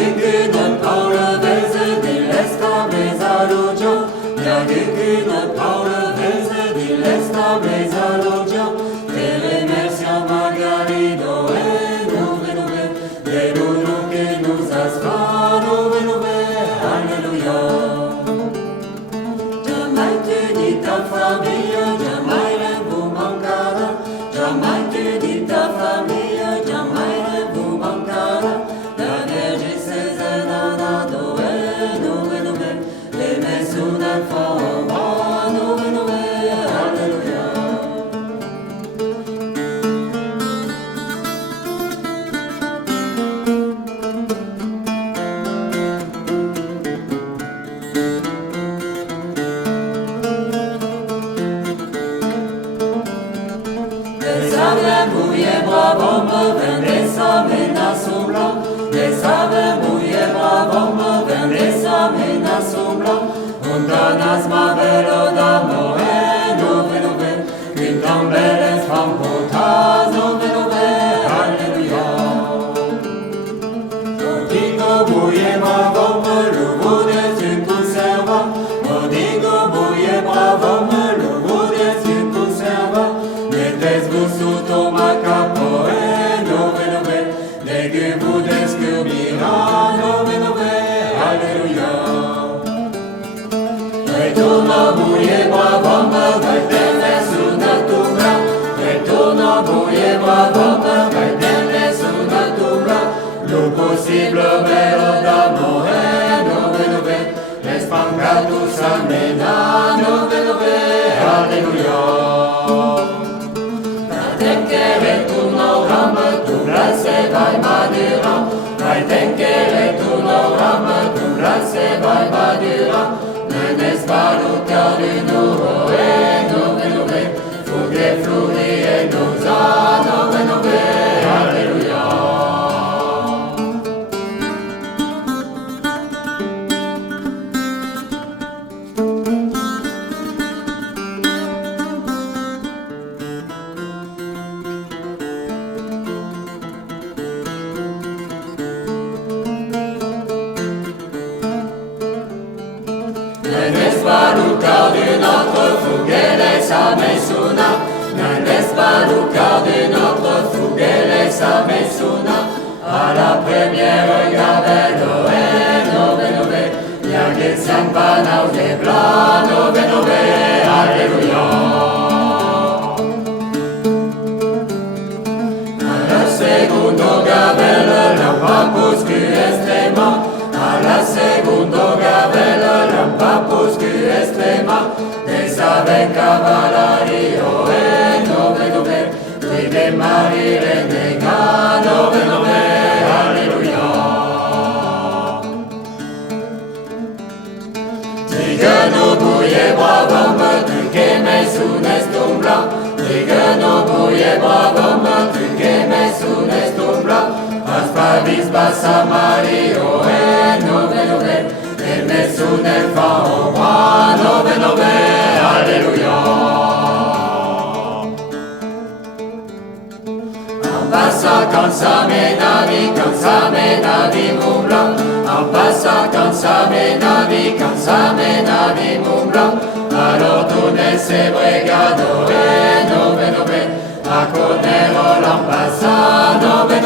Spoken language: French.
Yagikinan Paula Veze di l'Esta Mesaluja. Yagikinan Paula Veze di l'Esta Mesaluja. Te remerciamo magari dove, de l'uno che nous asfa, dove, Alleluia. Jamais tu dis ta famille, jamais ne vous manquera. Jamais tu dis ta famille, jamais ne vous manquera. La Vierge Césarana, dove, les maisons d'enfants, dove, Alléluia. Desave muie bravo me vendesa mena sombla. Desave muie bravo me vendesa mena sombla. Undanas ma bello d'amore, dove, quintam belles fam potas, dove, Alleluia. Odigo muie bravo me luvo des une conserva. Odigo muie bravo me luvo des une conserva. Mettez-vous sous ton macapo, dove, legu-vous des curbira, dove, Alléluia. Retorno muie bravo me vaitene suna tumbra. Retorno muie bravo me vaitene suna tumbra. Lo possible bello d'amore, dove, l'espangatus amena, dove, Alléluia. Tenkere tu no rama, tu grazie vai madura. Vai tenkere tu no rama, tu grazie vai madura. Non es valuta di nuovo, dove, fugge flui e nosa, dove, Alleluia. Non es valuta di notre fugele sa mesuna. Non es valuta di notre fugele sa mesuna. À la première gabello, dove, yagit sampana au debla, dove, Alléluia. Alla secondo gabello, lampapus qui estrema. Alla secondo gabello, lampapus qui estrema. Desave cavalario, dove, qui de mari renega, dove, Alleluia. Tigano buie bravo me, tu che me su nestombla. Tigano buie bravo me, tu che me su nestombla. Aspavis bassa Mario, dove, e me su nel fao, dove, Alleluia. Passa cansa me navi mumbla. Passa cansa me navi mumbla. Alors tu ne se bregado, dove, a conero l'ampassa, dove,